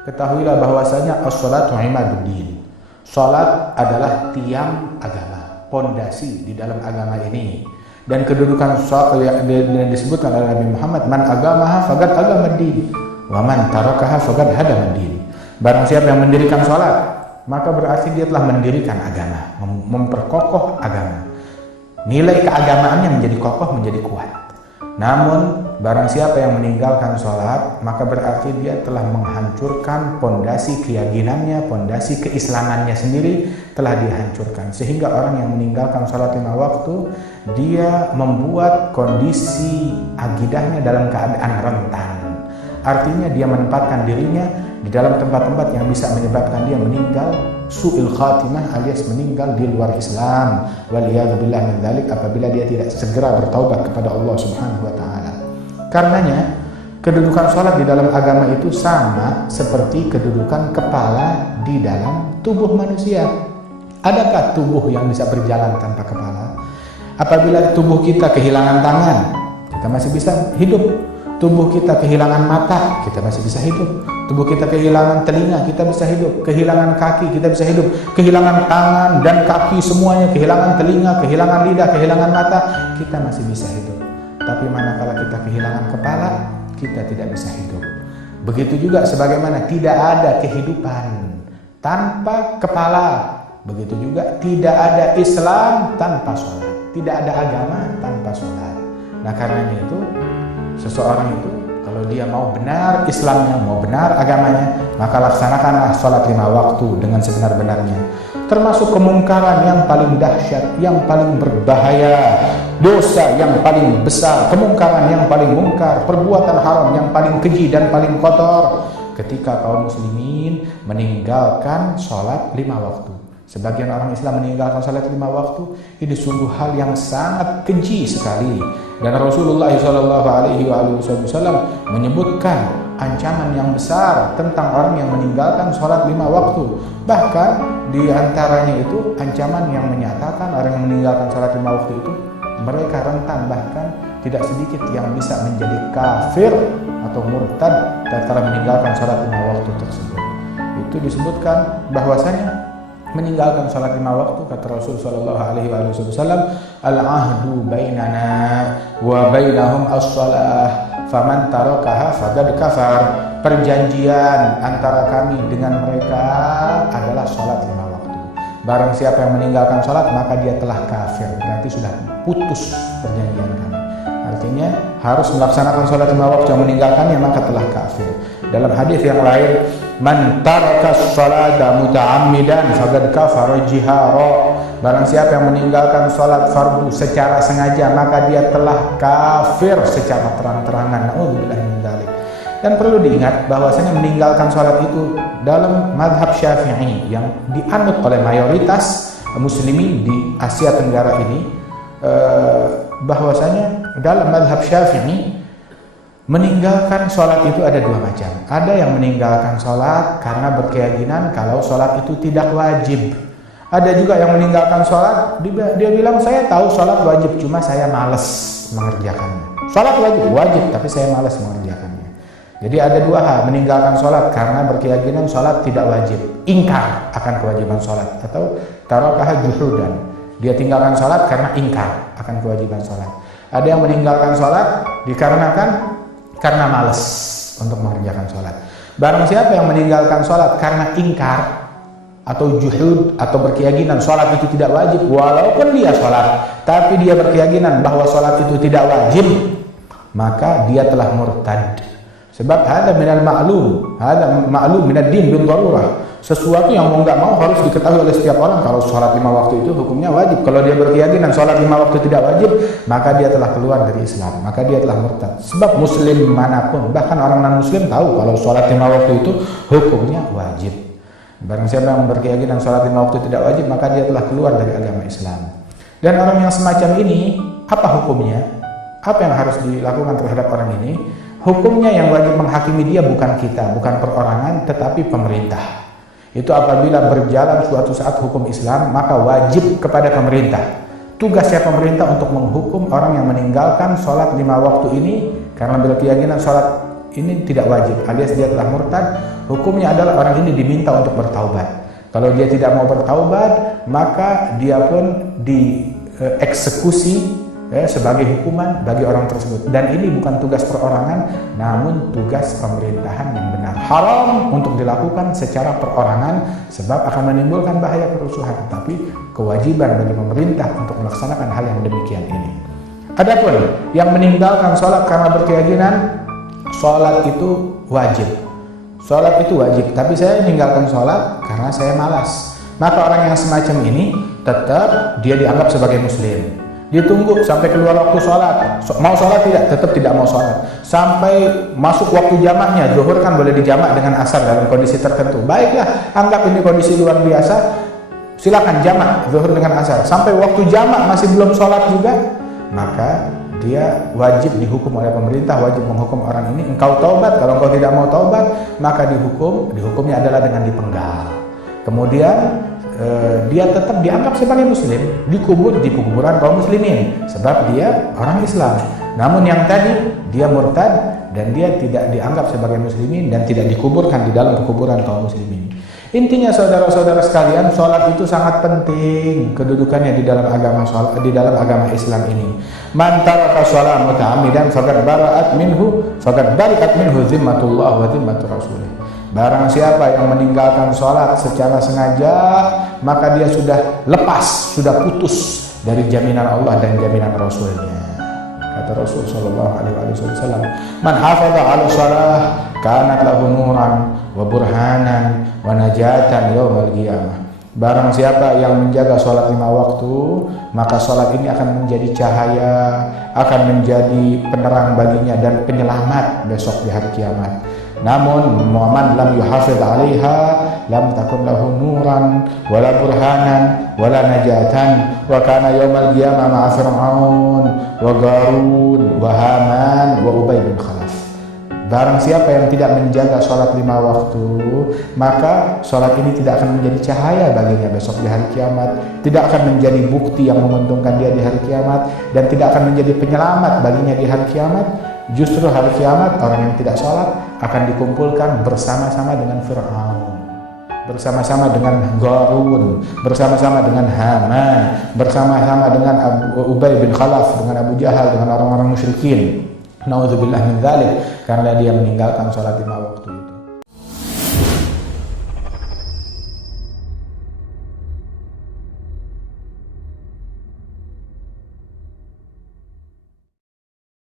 Ketahuilah bahwasanya as-salatu imaduddin. Salat adalah tiang agama, pondasi di dalam agama ini. Dan kedudukan salat yang disebutkan oleh Nabi Muhammad, man agamaha faqad agamaddin wa man tarakaha faqad hadamaddin. Barang siapa yang mendirikan salat, maka berarti dia telah mendirikan agama, memperkokoh agama. Nilai keagamaannya menjadi kokoh, menjadi kuat. Namun barang siapa yang meninggalkan sholat, maka berarti dia telah menghancurkan pondasi keyakinannya, pondasi keislamannya sendiri telah dihancurkan. Sehingga orang yang meninggalkan sholat 5 waktu, dia membuat kondisi akidahnya dalam keadaan rentan. Artinya dia menempatkan dirinya di dalam tempat-tempat yang bisa menyebabkan dia meninggal su'il khatimah, alias meninggal di luar Islam, waliyadzubillah min dzalik, apabila dia tidak segera bertaubat kepada Allah Subhanahu wa taala. Karenanya kedudukan sholat di dalam agama itu sama seperti kedudukan kepala di dalam tubuh manusia. Adakah tubuh yang bisa berjalan tanpa kepala? Apabila tubuh kita kehilangan tangan, kita masih bisa hidup. Tubuh kita kehilangan mata, kita masih bisa hidup. Tubuh kita kehilangan telinga, kita bisa hidup. Kehilangan kaki, kita bisa hidup. Kehilangan tangan dan kaki semuanya, kehilangan telinga, kehilangan lidah, kehilangan mata, kita masih bisa hidup. Tapi manakala kita kehilangan kepala, kita tidak bisa hidup. Begitu juga sebagaimana tidak ada kehidupan tanpa kepala, begitu juga tidak ada Islam tanpa sholat, tidak ada agama tanpa sholat. Nah karenanya itu, seseorang itu kalau dia mau benar Islamnya, mau benar agamanya, maka laksanakanlah sholat 5 waktu dengan sebenar-benarnya. Termasuk kemungkaran yang paling dahsyat, yang paling berbahaya, dosa yang paling besar, kemungkaran yang paling mungkar, perbuatan haram yang paling keji dan paling kotor, ketika kaum muslimin meninggalkan sholat 5 waktu. Sebagian orang Islam meninggalkan salat 5 waktu, ini sungguh hal yang sangat keji sekali. Dan Rasulullah SAW menyebutkan ancaman yang besar tentang orang yang meninggalkan salat 5 waktu. Bahkan di antaranya itu ancaman yang menyatakan orang yang meninggalkan salat 5 waktu itu mereka rentan, bahkan tidak sedikit yang bisa menjadi kafir atau murtad tatkala meninggalkan salat 5 waktu tersebut. Itu disebutkan bahwasanya meninggalkan salat 5 waktu, kata Rasul sallallahu alaihi wasallam, al-ahdu bainana wa bainahum as-shalah faman tarakaha faqad kafar. Perjanjian antara kami dengan mereka adalah salat 5 waktu. Barang siapa yang meninggalkan salat, maka dia telah kafir, berarti sudah putus perjanjian kami. Artinya harus melaksanakan salat 5 waktu, yang meninggalkannya maka telah kafir. Dalam hadis yang lain, man taraka sholata muta'ammidan faqad kafara jihara. Barang siapa yang meninggalkan salat fardu secara sengaja, maka dia telah kafir secara terang-terangan. Nauzubillah min dzalik. Dan perlu diingat bahwasanya meninggalkan salat itu dalam mazhab Syafi'i yang dianut oleh mayoritas muslimin di Asia Tenggara ini, bahwasanya dalam mazhab Syafi'i meninggalkan sholat itu ada 2 macam. Ada yang meninggalkan sholat karena berkeyakinan kalau sholat itu tidak wajib. Ada juga yang meninggalkan sholat, dia bilang saya tahu sholat wajib, cuma saya malas mengerjakannya. Sholat wajib, tapi saya malas mengerjakannya. Jadi ada 2 hal, meninggalkan sholat karena berkeyakinan sholat tidak wajib, ingkar akan kewajiban sholat, atau tarakaha juhudan, dia tinggalkan sholat karena ingkar akan kewajiban sholat. Ada yang meninggalkan sholat dikarenakan karena malas untuk mengerjakan sholat. Barang siapa yang meninggalkan sholat karena ingkar atau juhud atau berkeyakinan sholat itu tidak wajib, walaupun dia sholat tapi dia berkeyakinan bahwa sholat itu tidak wajib, maka dia telah murtad. Sebab ada minal ma'lum, ada ma'lum minad din bin darurah. Sesuatu yang mau nggak mau harus diketahui oleh setiap orang. Kalau sholat 5 waktu itu hukumnya wajib. Kalau dia berkeyakinan sholat 5 waktu tidak wajib, maka dia telah keluar dari Islam, maka dia telah murtad. Sebab muslim manapun, bahkan orang non muslim tahu kalau sholat 5 waktu itu hukumnya wajib. Barang siapa yang berkeyakinan sholat 5 waktu tidak wajib, maka dia telah keluar dari agama Islam. Dan orang yang semacam ini, apa hukumnya? Apa yang harus dilakukan terhadap orang ini? Hukumnya yang wajib menghakimi dia bukan kita, bukan perorangan, tetapi pemerintah. Itu apabila berjalan suatu saat hukum Islam, maka wajib kepada pemerintah. Tugasnya pemerintah untuk menghukum orang yang meninggalkan sholat 5 waktu ini karena berkeyakinan sholat ini tidak wajib, alias dia telah murtad. Hukumnya adalah orang ini diminta untuk bertaubat. Kalau dia tidak mau bertaubat, maka dia pun dieksekusi sebagai hukuman bagi orang tersebut. Dan ini bukan tugas perorangan, namun tugas pemerintahan yang benar. Haram untuk dilakukan secara perorangan sebab akan menimbulkan bahaya kerusuhan. Tapi kewajiban bagi pemerintah untuk melaksanakan hal yang demikian ini. Adapun yang meninggalkan sholat karena berkeyakinan, sholat itu wajib. Sholat itu wajib, tapi saya meninggalkan sholat karena saya malas. Maka orang yang semacam ini tetap dia dianggap sebagai muslim. Ditunggu sampai keluar waktu sholat. Mau sholat tidak? Tetap tidak mau sholat. Sampai masuk waktu jamaknya. Zuhur kan boleh dijamak dengan asar dalam kondisi tertentu. Baiklah, anggap ini kondisi luar biasa. Silakan jamak zuhur dengan asar. Sampai waktu jamak masih belum sholat juga, maka dia wajib dihukum oleh pemerintah, wajib menghukum orang ini. Engkau taubat, kalau engkau tidak mau taubat, maka dihukumnya adalah dengan dipenggal. Kemudian dia tetap dianggap sebagai muslim, dikubur di kuburan kaum muslimin sebab dia orang Islam. Namun yang tadi dia murtad dan dia tidak dianggap sebagai muslimin dan tidak dikuburkan di dalam kuburan kaum muslimin. Intinya saudara-saudara sekalian, sholat itu sangat penting kedudukannya di dalam agama Islam ini. Man taraka sholata muta'ammidan faqad bari'at minhu zimmatullah wa zimmatu rasulih. Barang siapa yang meninggalkan sholat secara sengaja, maka dia sudah lepas, sudah putus dari jaminan Allah dan jaminan Rasulnya. Kata Rasul sallallahu alaihi wasallam, "Man hafadha 'ala shalah kanat lahu nuran wa burhanan wa najatan yaumal qiyamah." Barang siapa yang menjaga sholat 5 waktu, maka sholat ini akan menjadi cahaya, akan menjadi penerang baginya dan penyelamat besok di hari kiamat. Namun man lam yuhafidh 'alaiha lam takun lahu nuran wala burhanan wala najatan wa kana yaumal qiyamah ma'a fir'aun wa qarun wa haman wa ubay bin khalaf. Barang siapa yang tidak menjaga sholat 5 waktu, maka sholat ini tidak akan menjadi cahaya baginya besok di hari kiamat, tidak akan menjadi bukti yang menguntungkan dia di hari kiamat, dan tidak akan menjadi penyelamat baginya di hari kiamat. Justru hari kiamat orang yang tidak sholat akan dikumpulkan bersama-sama dengan Fir'aun, bersama-sama dengan Qarun, bersama-sama dengan Haman, bersama-sama dengan Ubay bin Khalaf, dengan Abu Jahal, dengan orang-orang musyrikin. Nauzubillah min dzalik, karena dia meninggalkan sholat 5 waktu.